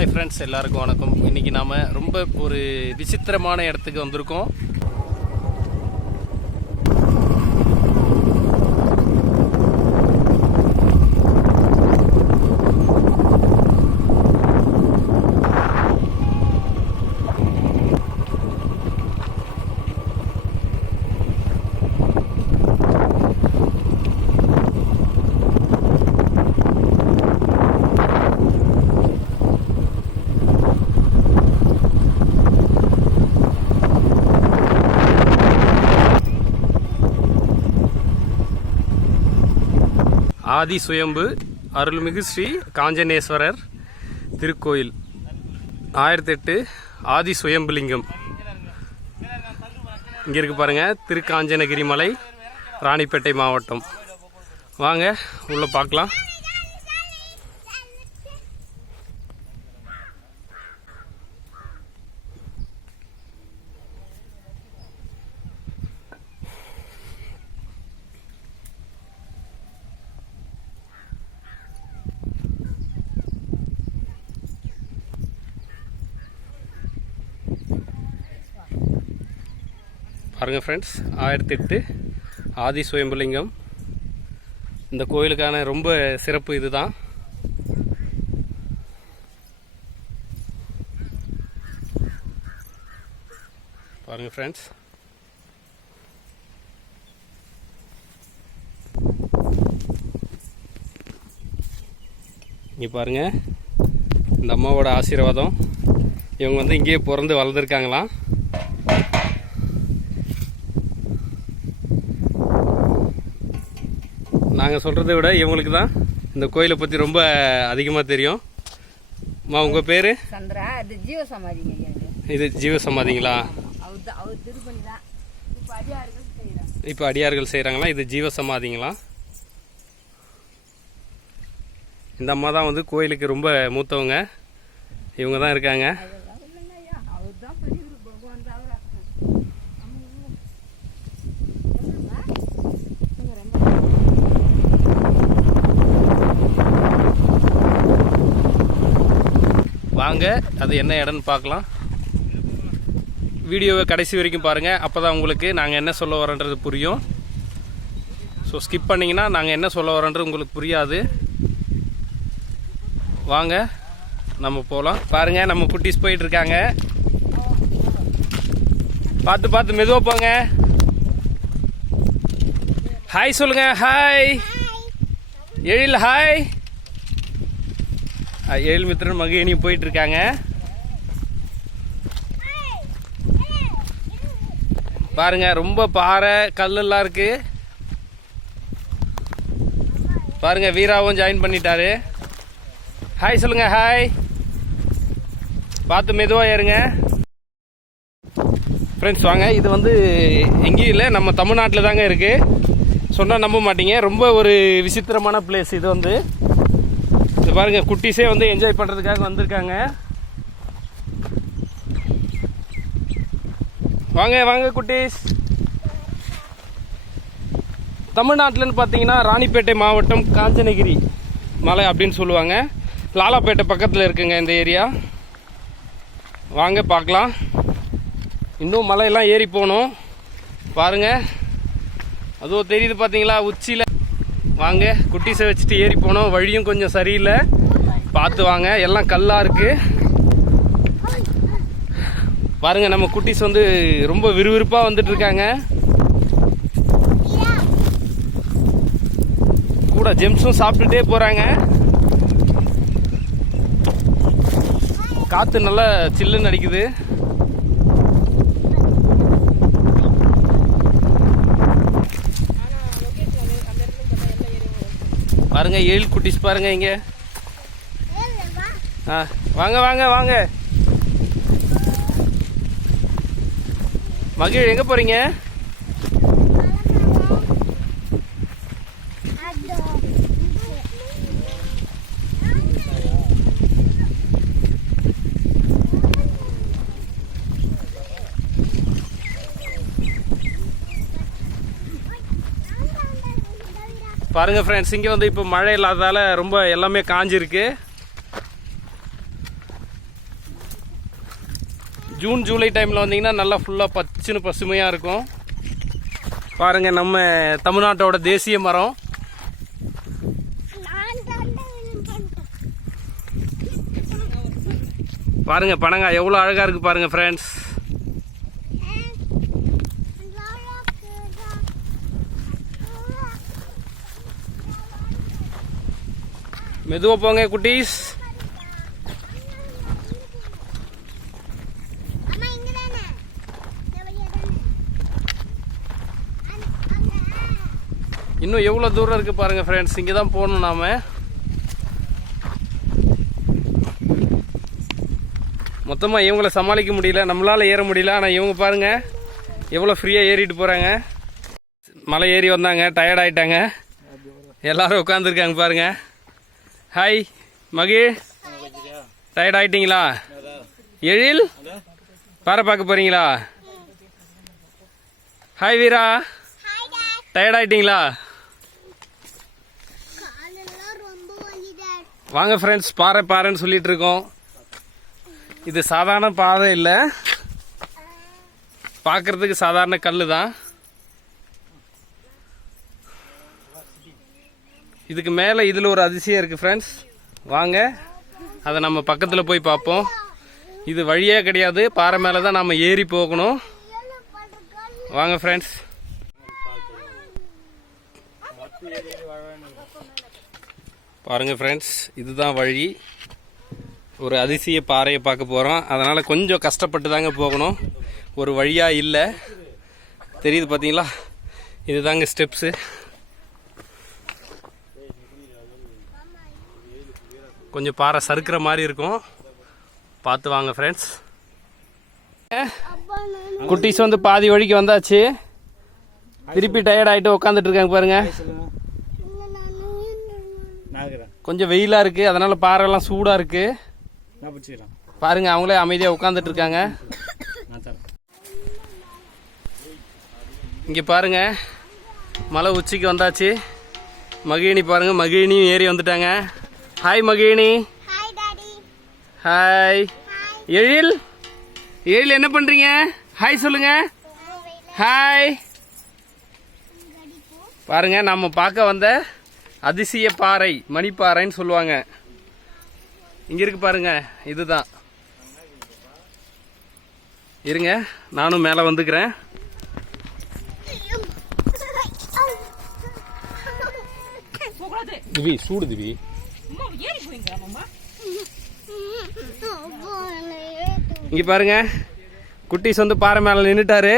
Hi friends எல்லாருக்கும் வணக்கம். இன்னைக்கு நாம ரொம்ப ஒரு விசித்திரமான இடத்துக்கு வந்திருக்கோம். ஆதி சுயம்பு அருள்மிகு ஸ்ரீ காஞ்சனேஸ்வரர் திருக்கோயில். ஆயிரத்தி எட்டு ஆதி சுயம்புலிங்கம். இங்கே இருக்கு பாருங்கள் திருக்காஞ்சனகிரி மலை ராணிப்பேட்டை மாவட்டம். வாங்க உள்ளே பார்க்கலாம். பாருங்கள் ஃப்ரெண்ட்ஸ் ஆயிரத்தி எட்டு ஆதி சுயம்புலிங்கம். இந்த கோயிலுக்கான ரொம்ப சிறப்பு இதுதான். பாருங்கள் ஃப்ரெண்ட்ஸ் இங்கே பாருங்க இந்த அம்மாவோட ஆசீர்வாதம். இவங்க வந்து இங்கேயே பிறந்து வளர்ந்துருக்காங்களாம். நாங்கள் சொல்கிறத விட இவங்களுக்கு தான் இந்த கோயிலை பற்றி ரொம்ப அதிகமாக தெரியும். அம்மா உங்கள் பேர்? சந்திரா இது இது. ஜீவ சமாதிங்களா? அவர் தான் அவர் திருப்பணி தான். இப்போ அடியார்கள் செய்கிறாங்களா இது ஜீவ சமாதிங்களா? இந்த அம்மா தான் வந்து கோயிலுக்கு ரொம்ப மூத்தவங்க. இவங்க தான் இருக்காங்க அதெல்லாம் இல்லைங்க ஐயா அவர் தான் பெரிய பகவான் தான் அவரா வாங்க அது என்ன இடம்னு பார்க்கலாம். வீடியோவை கடைசி வரைக்கும் பாருங்கள் அப்போ தான் உங்களுக்கு நாங்கள் என்ன சொல்ல வரோன்றது புரியும். ஸோ ஸ்கிப் பண்ணிங்கன்னா நாங்கள் என்ன சொல்ல வரோன்றது உங்களுக்கு புரியாது. வாங்க நம்ம போகலாம் பாருங்கள் நம்ம குட்டீஸ் போயிட்டு இருக்காங்க. பார்த்து பார்த்து மெதுவாக போங்க. ஹாய் சொல்லுங்க ஹாய் எழில் ஹாய் அஹ் எழில் மித்திரன் மகிழினியும் போயிட்டு இருக்காங்க பாருங்க ரொம்ப பாறை கல்லெல்லாம் இருக்கு. பாருங்க வீராவும் ஜாயின் பண்ணிட்டாரு. ஹாய் சொல்லுங்க ஹாய் பார்த்து மெதுவாக ஏறுங்க. ஃப்ரெண்ட்ஸ் வாங்க. இது வந்து எங்கேயும் இல்லை நம்ம தமிழ்நாட்டில் தாங்க இருக்குது சொன்னால் நம்ப மாட்டீங்க. ரொம்ப ஒரு விசித்திரமான பிளேஸ் இது வந்து. இது பாருங்க குட்டீஸே வந்து என்ஜாய் பண்ணுறதுக்காக வந்திருக்காங்க. வாங்க வாங்க குட்டீஸ். தமிழ்நாட்டில்னு பார்த்தீங்கன்னா ராணிப்பேட்டை மாவட்டம் காஞ்சனகிரி மலை அப்படின்னு சொல்லுவாங்க. லாலாப்பேட்டை பக்கத்தில் இருக்குங்க இந்த ஏரியா. வாங்க பார்க்கலாம். இன்னும் மலையெல்லாம் ஏறி போகணும். பாருங்க. அதுவும் தெரியுது பார்த்தீங்களா உச்சியில் வாங்க. குட்டீஸை வச்சுட்டு ஏறி போனோம். வழியும் கொஞ்சம் சரியில்லை. பார்த்து வாங்க. எல்லாம் கல்லாக இருக்குது பாருங்க நம்ம குட்டீஸ் வந்து ரொம்ப விறுவிறுப்பாக வந்துட்டு இருக்காங்க கூட ஜெம்ஸும் சாப்பிட்டுட்டே போகிறாங்க காற்று நல்லா சில்லுன்னு அடிக்குது. பாருங்க ஏழு குட்டிஸ் பாருங்க இங்க. ஆ வாங்க வாங்க வாங்க. மகிழ் எங்க போறீங்க? பாருங்க ஃப்ரெண்ட்ஸ் இங்கே வந்து இப்போ மழை இல்லாததால ரொம்ப எல்லாமே காஞ்சிருக்கு. ஜூன் ஜூலை டைமில் வந்தீங்கன்னா நல்லா ஃபுல்லாக பச்சுன்னு பசுமையாக இருக்கும். பாருங்கள் நம்ம தமிழ்நாட்டோட தேசிய மரம். பாருங்கள் பாருங்க பனங்காய் எவ்வளோ அழகாக இருக்குது பாருங்க ஃப்ரெண்ட்ஸ் மெதுவாக போங்க குட்டீஸ். இன்னும் எவ்வளோ தூரம் இருக்குது பாருங்க ஃப்ரெண்ட்ஸ் இங்கே தான் போகணும் நாம. மொத்தமாக இவங்கள சமாளிக்க முடியல நம்மளால் ஏற முடியல ஆனால் இவங்க பாருங்க எவ்வளோ ஃப்ரீயாக ஏறிட்டு போகிறாங்க மலை ஏறி வந்தாங்க டயர்ட் ஆயிட்டாங்க. எல்லாரும் உட்காந்துருக்காங்க பாருங்க. ஹாய் மகி. டயர்ட் ஆகிட்டீங்களா எழில் பாறை பார்க்க போறீங்களா? ஹாய் வீரா. டயர்ட் ஆகிட்டீங்களா வாங்க ஃப்ரெண்ட்ஸ் பாறை பாறைன்னு சொல்லிட்டு இருக்கோம் இது சாதாரண பாதை இல்லை. பார்க்கறதுக்கு சாதாரண கல் தான் இதுக்கு மேலே இதில் ஒரு அதிசயம் இருக்குது ஃப்ரெண்ட்ஸ் வாங்க. அதை நம்ம பக்கத்தில் போய் பார்ப்போம். இது வழியே கிடையாது. பாறை மேலே தான் நம்ம ஏறி போகணும். வாங்க ஃப்ரெண்ட்ஸ் பாருங்கள் ஃப்ரெண்ட்ஸ் இதுதான் வழி. ஒரு அதிசய பாறையை பார்க்க போகிறோம் அதனால் கொஞ்சம் கஷ்டப்பட்டு தாங்க போகணும். ஒரு வழியாக இல்லை. தெரியுது பார்த்தீங்களா இதுதாங்க ஸ்டெப்ஸு கொஞ்சம் பாறை சறுக்கிற மாதிரி இருக்கும். பார்த்து வாங்க ஃப்ரெண்ட்ஸ் குட்டீஸ் வந்து பாதி வழிக்கு வந்தாச்சு. திருப்பி டயர்ட் ஆகிட்டு உட்காந்துட்டு இருக்காங்க பாருங்க. கொஞ்சம் வெயிலாக இருக்குது அதனால் பாறைலாம் சூடாக இருக்குது பாருங்க அவங்களே அமைதியாக உட்காந்துட்டு இருக்காங்க. இங்கே பாருங்க மலை உச்சிக்கு வந்தாச்சு. மகிழினி பாருங்க மகிழினியும் ஏறி வந்துட்டாங்க. Hi Magizhini hi daddy hi Ezhil Ezhil என்ன பண்ணுறீங்க ஹாய் சொல்லுங்க. ஹாய் பாருங்க நம்ம பார்க்க வந்த அதிசய பாறை மணிப்பாறைன்னு சொல்லுவாங்க. இங்க இருக்கு பாருங்க இதுதான். இருங்க நானும் மேலே வந்துக்கிறேன். திவி சூடு திவி. இங்க பாருங்க. குட்டீஸ் வந்து பாறை மேலே நின்றுட்டாரு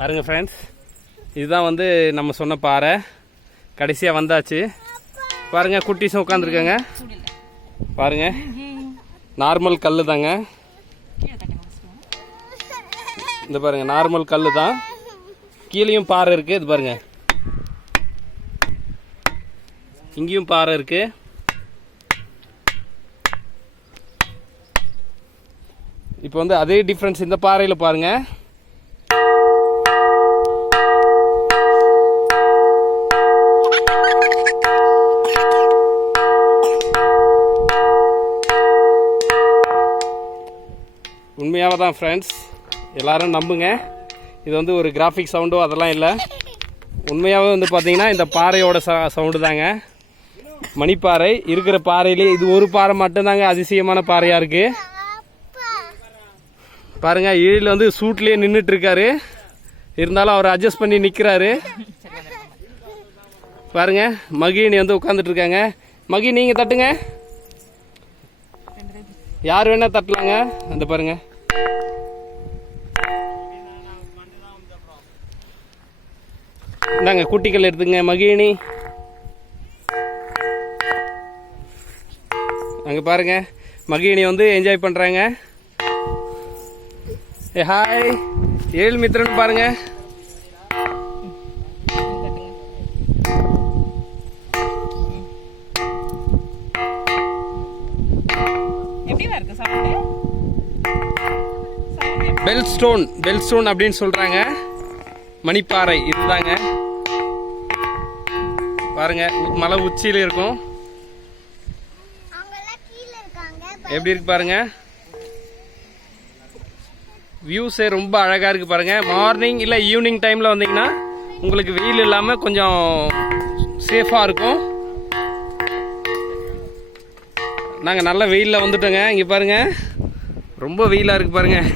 பாருங்க ஃப்ரெண்ட்ஸ் இதுதான் வந்து நம்ம சொன்ன பாறை. கடைசியாக வந்தாச்சு. பாருங்க குட்டீஸும் உட்காந்துருக்காங்க பாருங்க. நார்மல் கல் தாங்க. இந்த பாருங்க நார்மல் கல் தான். கீழேயும் பாறை இருக்கு. இது பாருங்க. இங்கேயும் பாறை இருக்கு. இப்போ வந்து அதே டிஃப்ரென்ஸ் இந்த பாறையில் பாருங்க. உண்மையாக தான் ஃப்ரெண்ட்ஸ் எல்லாரும் நம்புங்க. இது வந்து ஒரு கிராஃபிக் சவுண்டோ அதெல்லாம் இல்லை. உண்மையாகவே வந்து பார்த்தீங்கன்னா இந்த பாறையோட ச சவுண்டு தாங்க. மணிப்பாறை இருக்கிற பாறையிலே இது ஒரு பாறை மட்டும்தாங்க அதிசயமான பாறையாக இருக்குது பாருங்க ஈழில் வந்து சூட்லேயே நின்றுட்டு இருக்காரு இருந்தாலும் அவர் அட்ஜஸ்ட் பண்ணி நிற்கிறாரு பாருங்க மகிழினி வந்து உட்காந்துட்டு இருக்காங்க மகி நீங்கள் தட்டுங்க. யார் வேணா தட்டலாங்க. அந்த பாருங்க. இந்தாங்க குட்டிகள் எடுத்துங்க மகிழினி. அங்கே பாருங்க. மகிழினி வந்து என்ஜாய் பண்ணுறாங்க ஏ ஹாய் ஏழு மித்திரன் பாருங்க. பெல் ஸ்டோன் பெல் ஸ்டோன் அப்படின்னு சொல்றாங்க. மணிப்பாறை இதுதாங்க. பாருங்க மலை உச்சியில இருக்கும். எப்படி இருக்கு பாருங்க? வியூஸே ரொம்ப அழகாக இருக்குது பாருங்கள் மார்னிங் இல்லை ஈவினிங் டைமில் வந்தீங்கன்னா உங்களுக்கு வெயில் இல்லாமல் கொஞ்சம் சேஃபாக இருக்கும். நாங்கள் நல்ல வெயில்ல வந்துட்டோங்க. இங்கே பாருங்க. ரொம்ப வெயிலாக இருக்குது பாருங்கள்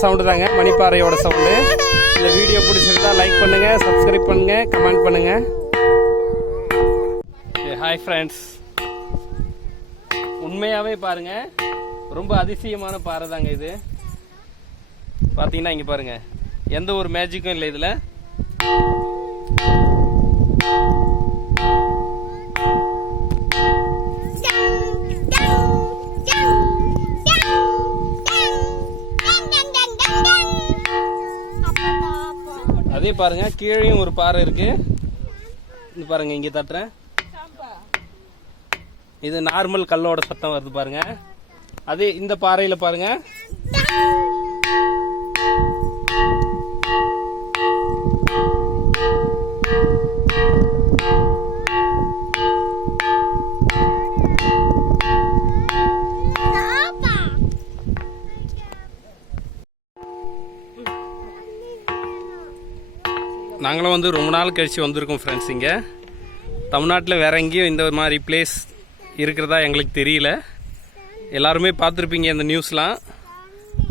சவுண்டு தாங்க மணிப்பாறையோட சவுண்டு இந்த வீடியோ பிடிச்சிருந்தா லைக் பண்ணுங்க சப்ஸ்கிரைப் பண்ணுங்க கமெண்ட் பண்ணுங்க. ஹாய் ஃப்ரெண்ட்ஸ் உண்மையாகவே பாருங்க ரொம்ப அதிசயமான பாறை தாங்க இது. பார்த்தீங்கன்னா இங்கே பாருங்க எந்த ஒரு மேஜிக்கும் இல்லை இதில். அதே பாருங்க கீழேயும் ஒரு பாறை இருக்கு. இது பாருங்க இங்கே தட்டுறேன். இது நார்மல் கல்லோட சத்தம் வருது பாருங்க. அதே இந்த பாறையில பாருங்க. நாங்களும் வந்து ரொம்ப நாள் கழித்து வந்திருக்கோம் ஃப்ரெண்ட்ஸ் இங்கே. தமிழ்நாட்டில் வேற எங்கேயும் இந்த மாதிரி பிளேஸ் இருக்கிறதா எங்களுக்கு தெரியல. எல்லாருமே பார்த்துருப்பீங்க இந்த நியூஸ்லாம்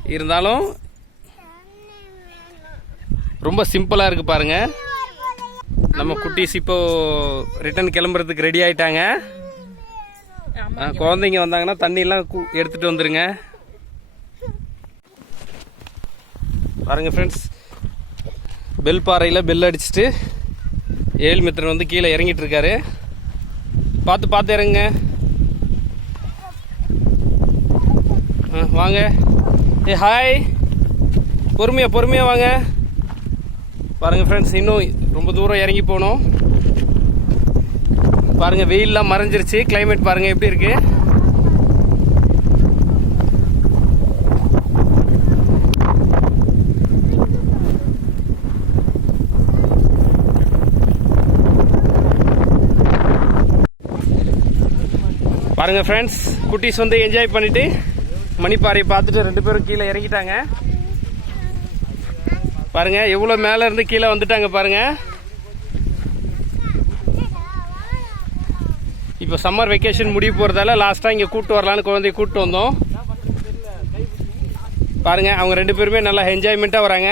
இருந்தாலும் ரொம்ப சிம்பிளாக இருக்குது பாருங்கள் நம்ம குட்டீஸ் இப்போது ரிட்டர்ன் கிளம்புறதுக்கு ரெடி ஆகிட்டாங்க குழந்தைங்க வந்தாங்கன்னா தண்ணியெல்லாம் கு- வந்துடுங்க பாருங்கள் ஃப்ரெண்ட்ஸ் பெல் பாறையில் பெல் அடிச்சுட்டு ஏழ்மித்திரன் வந்து கீழே இறங்கிட்டு இருக்காரு பார்த்து பார்த்து இறங்குங்க. ஆ, வாங்க. ஏ ஹாய் பொறுமையாக பொறுமையாக வாங்க. பாருங்கள் ஃப்ரெண்ட்ஸ் இன்னும் ரொம்ப தூரம் இறங்கி போகணும் பாருங்கள் வெயிலெலாம் மறைஞ்சிருச்சு. கிளைமேட் பாருங்கள் எப்படி இருக்குது பாருங்க ஃப்ரெண்ட்ஸ் குட்டீஸ் வந்து என்ஜாய் பண்ணிட்டு மணிப்பாறையை பார்த்துட்டு ரெண்டு பேரும் கீழே இறங்கிட்டாங்க. பாருங்க எவ்வளோ மேலே இருந்து கீழே வந்துட்டாங்க பாருங்க. இப்போ சம்மர் வெக்கேஷன் முடிய போகிறதால லாஸ்ட்டாக இங்கே கூப்பிட்டு வரலான்னு குழந்தைய கூப்பிட்டு வந்தோம். பாருங்க அவங்க ரெண்டு பேருமே நல்லா என்ஜாய்மெண்ட்டாக வராங்க.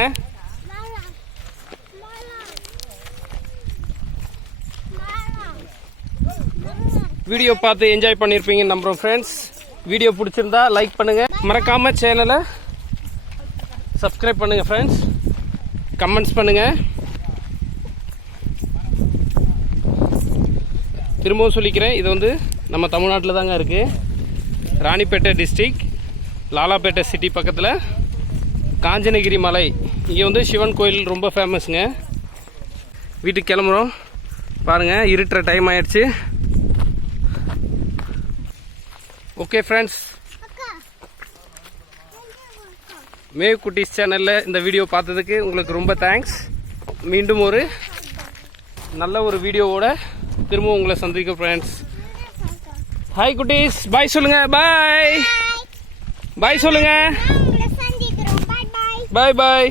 வீடியோ பார்த்து என்ஜாய் பண்ணியிருப்பீங்கன்னு நம்புகிறோம் ஃப்ரெண்ட்ஸ் வீடியோ பிடிச்சிருந்தா லைக் பண்ணுங்கள் மறக்காமல் சேனலை சப்ஸ்கிரைப் பண்ணுங்கள் ஃப்ரெண்ட்ஸ் கமெண்ட்ஸ் பண்ணுங்கள் திரும்பவும் சொல்லிக்கிறேன் இது வந்து நம்ம தமிழ்நாட்டில் தாங்க இருக்குது ராணிப்பேட்டை டிஸ்ட்ரிக் லாலாப்பேட்டை சிட்டி பக்கத்தில் காஞ்சனகிரி மலை. இங்கே வந்து சிவன் கோயில் ரொம்ப ஃபேமஸுங்க வீட்டுக்கு கிளம்புறோம். பாருங்கள் இருட்டுற டைம் ஆயிடுச்சு. ஓகே ஃப்ரெண்ட்ஸ் மேவ் குட்டீஸ் சேனலில் இந்த வீடியோ பார்த்ததுக்கு உங்களுக்கு ரொம்ப தேங்க்ஸ் மீண்டும் ஒரு நல்ல ஒரு வீடியோவோட திரும்பவும் உங்களை சந்திக்க ஃப்ரெண்ட்ஸ் ஹாய் குட்டீஸ். பாய் சொல்லுங்க. பாய் பாய் சொல்லுங்க. பாய் பாய்